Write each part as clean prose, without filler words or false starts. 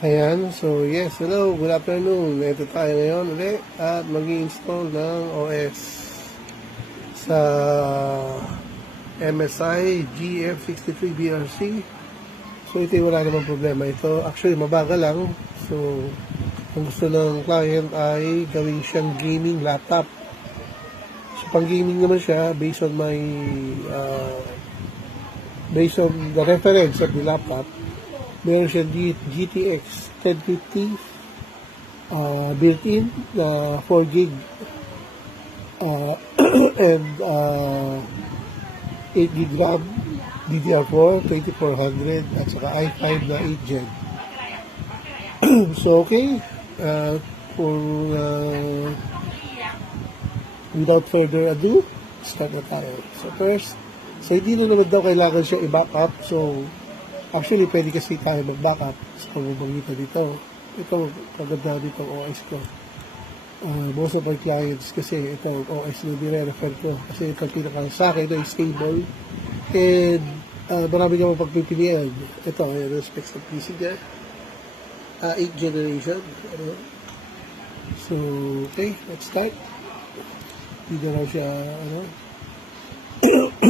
Ayan, so yes, hello, good afternoon. Ito tayo ngayon ulit at mag-i-install ng OS sa MSI GF63BRC. So ito wala namang problema. Ito actually mabagal lang. So ang gusto ng client ay gawin siyang gaming laptop. So pang gaming naman siya based on my based on the reference of the laptop. Meron siya GTX 1050 built-in na 4 gig and 8 gig RAM, DDR4 2400 at saka i5 na 8 gen. So okay, for without further ado, start na tayo. So first, hindi na naman daw kailangan siya i-backup. So actually, pwede kasi tayo mag-backup sa pamamagitan dito. Ito, kaganda dito OS ko. Most of our clients kasi ito OS na nire-refer ko. Kasi ito pinaka sa akin, ito ay stable. And marami ka mapagpipilian. Ito, ayan ang specs ng PC niya. 8th generation. So, okay, let's start. Hindi na raw siya,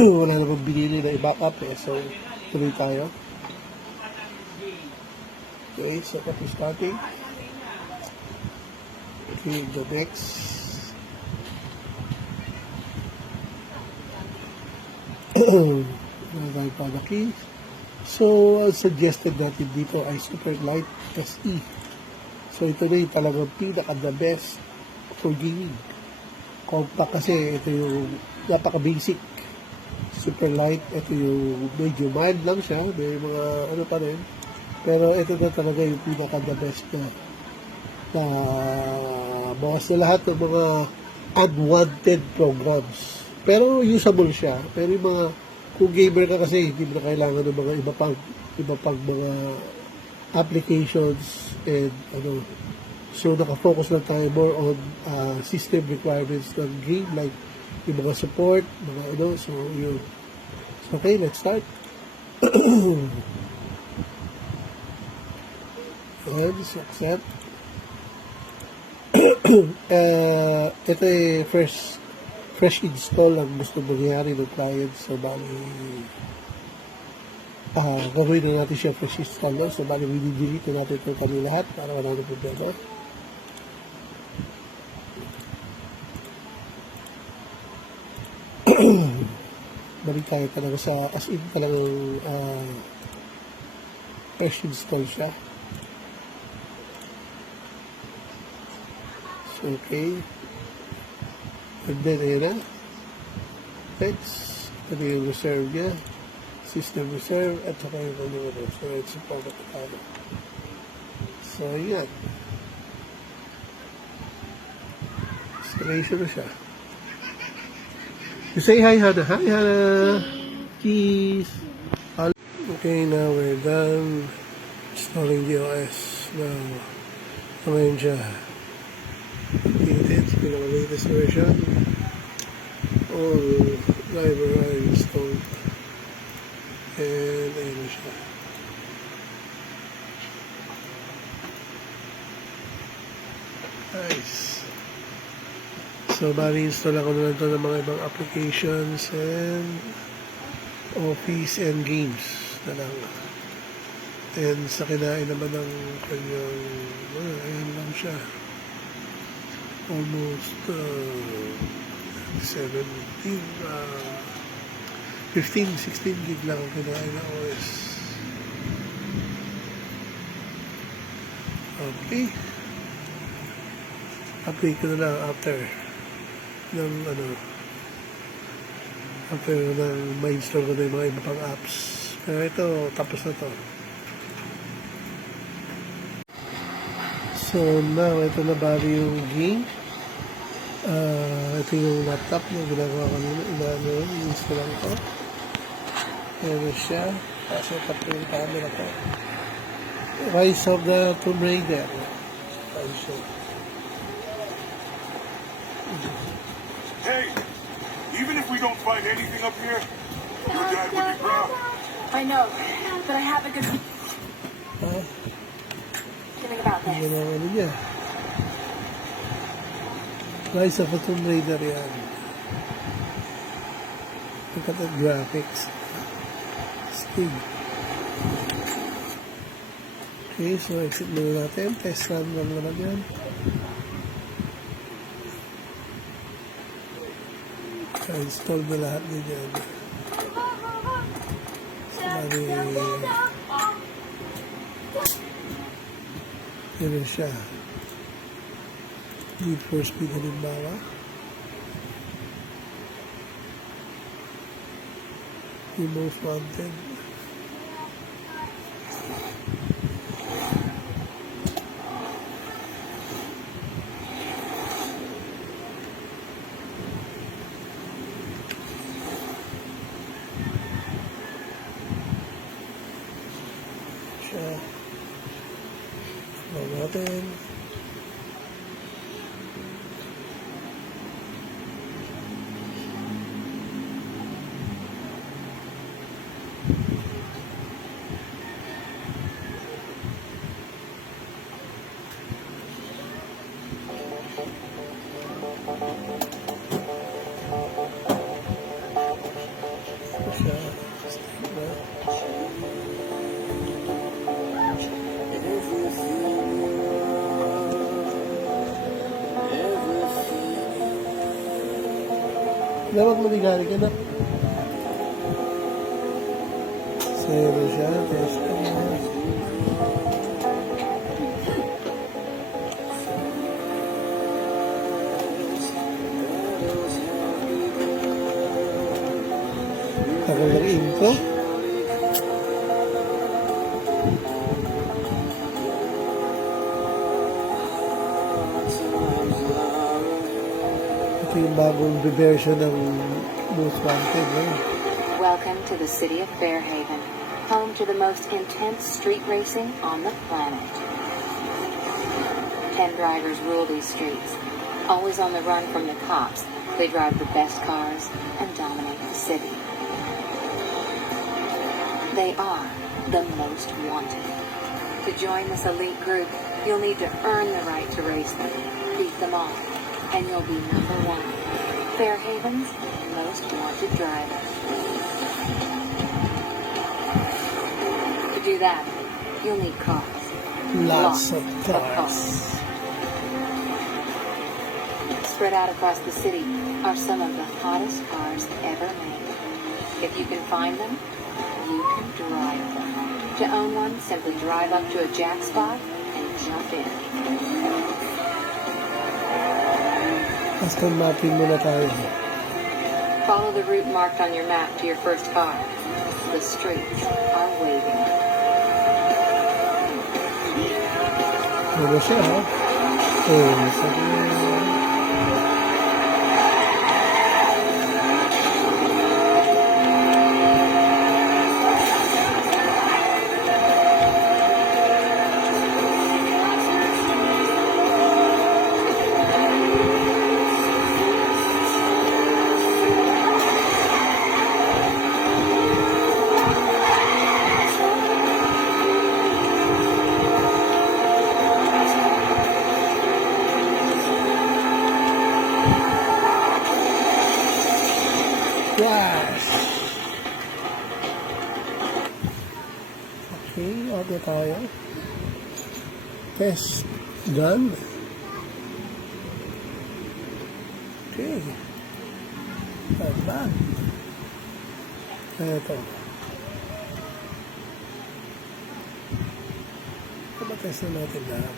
wala na pang binili na i-backup eh. So, tuloy tayo. Okay, so copy starting. Okay, the next. Nagay pa na key. So, suggested natin dito ay Superlight SE. So, ito na yung talagang pinaka-the best for gaming. Compact kasi ito yung napaka-basic. Superlight, ito yung medyo mild lang siya. May mga ano pa rin. Pero ito na talaga yung pinaka-the best na bawas na lahat ng mga unwanted programs. Pero usable siya. Pero yung mga, kung gamer ka kasi, hindi mo na kailangan ng mga iba pang mga applications and So, nakafocus lang tayo more on system requirements ng game, like yung mga support, mga so yun. So, okay, let's start. And accept. Ito ay fresh install ang gusto mangyari ng client. So, gagawin na natin siya fresh install. No? So, delete na natin itong kami lahat para wala na problema. Balik tayo talaga sa as in talagang fresh install siya. Okay. And then, ayan na. Text. Ito yung reserve niya. System reserve. At saka yung ano. So, it's a product ano. So, ayan. Installation na siya. You say hi, Hannah. Hi, Hannah. Cheese. Okay, now we're done installing the OS. Now, ngayon siya. Updated, pinaka-latest version. All library installed. And ayun na siya. Nice. So, install ako na ito ng mga ibang applications and Office and games na lang. And sa kinain naman ng kanyang, ayun lang siya. Almost 16 gig lang ang kinain na OS. Okay. Update ko na lang after ng after ng ma-install ko na yung mga iba pang apps. Pero ito, tapos na to. So now, ito na bali yung game. Ito yung laptop na ginagawa ko nila. I-install lang ito. Ayan siya. Kasi tapos yung camera ko. Rise of the Tomb Raider. Hey! Even if we don't find anything up here, your dad would be proud. I know, but I have a good... Yan ang ano niya. Rise of a Tomb Raider yan. Look at the graphics. Stig. Okay, so exit muna natin. Test run lang naman yan. Install na lahat din yan. Sabi, yun siya. Need for Speed halimbawa. Yung most wanted. Siya. Slow natin. Dapat maligali ka na. Zero siya. Test ka na. Tagal ng intro. Ito yung bagong version ng Most Wanted. Welcome to the city of Fairhaven, home to the most intense street racing on the planet. 10 drivers rule these streets. Always on the run from the cops, they drive the best cars and dominate the city. They are the most wanted. To join this elite group, you'll need to earn the right to race them, beat them all, and you'll be number one. Fairhaven's most wanted driver. To do that, you'll need cars. Lots of cars. Spread out across the city are some of the hottest cars ever made. If you can find them, you can drive them. To own one, simply drive up to a jack spot and jump in. Custom mapping muna tayo. Follow the route marked on your map to your first car. The streets are waiting. Ano siya, ha? Sabi Crash! Okay, auto tayo. Test done. Okay. Not bad. Ito. Test na natin lahat.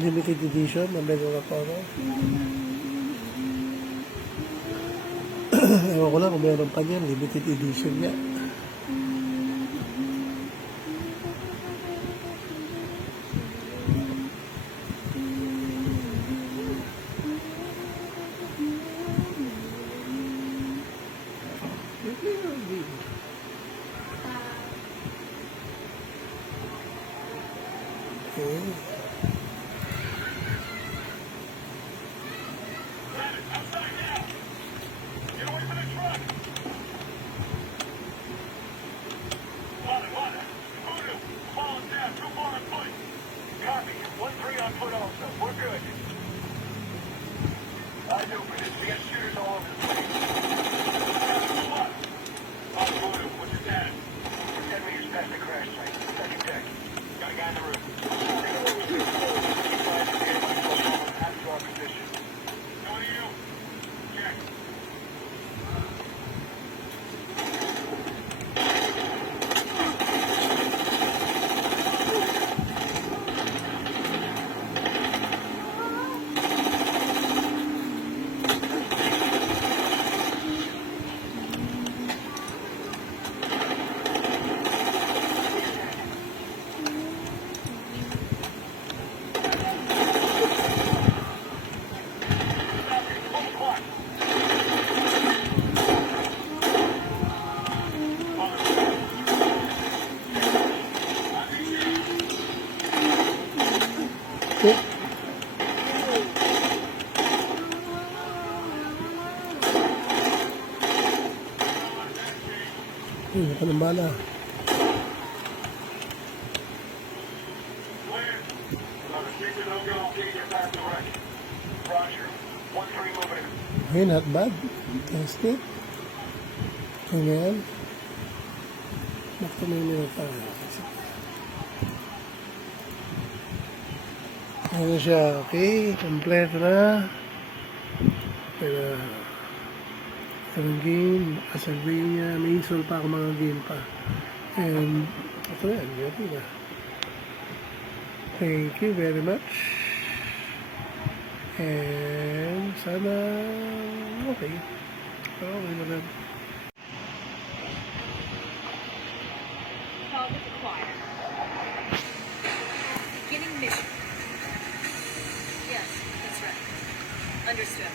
Limited edition na Mega Raporo. Ewan ko lang kung meron pa niyan. Limited edition niya. Okay. Okay. Naka ng bala. Roger. 1-3 moving. Okay, not bad. Test it. Okay na yan. Back to my minute tayo. Ano siya? Okay. Kompleto na. Okay na. Ito ng game. Castlevania. May install pa ako mga game pa. And ito na yan. Ready na. Thank you very much. And sana okay. Okay na rin. Call with the choir. Beginning mission. Yes, that's right. Understood.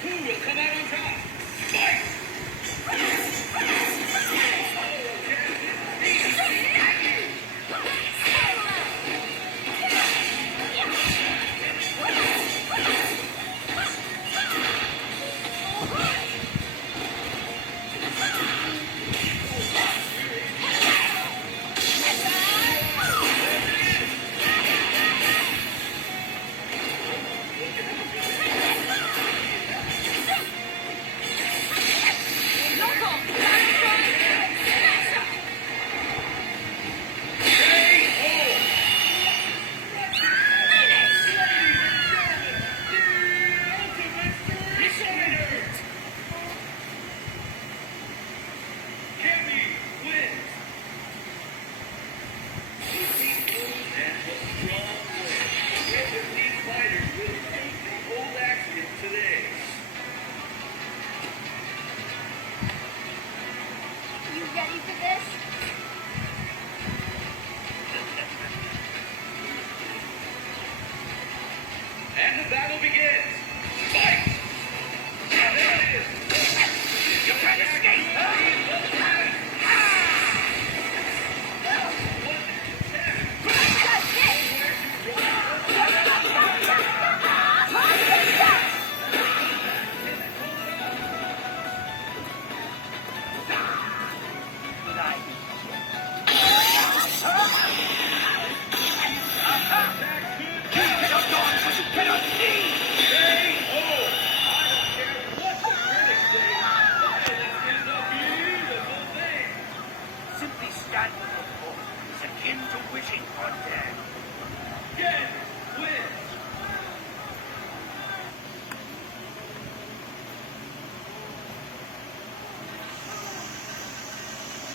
Who will come out on top? Fight! You ready for this? And the battle begins. Fight! There it is. You can't escape. Simply stand before is akin to wishing for death. Again,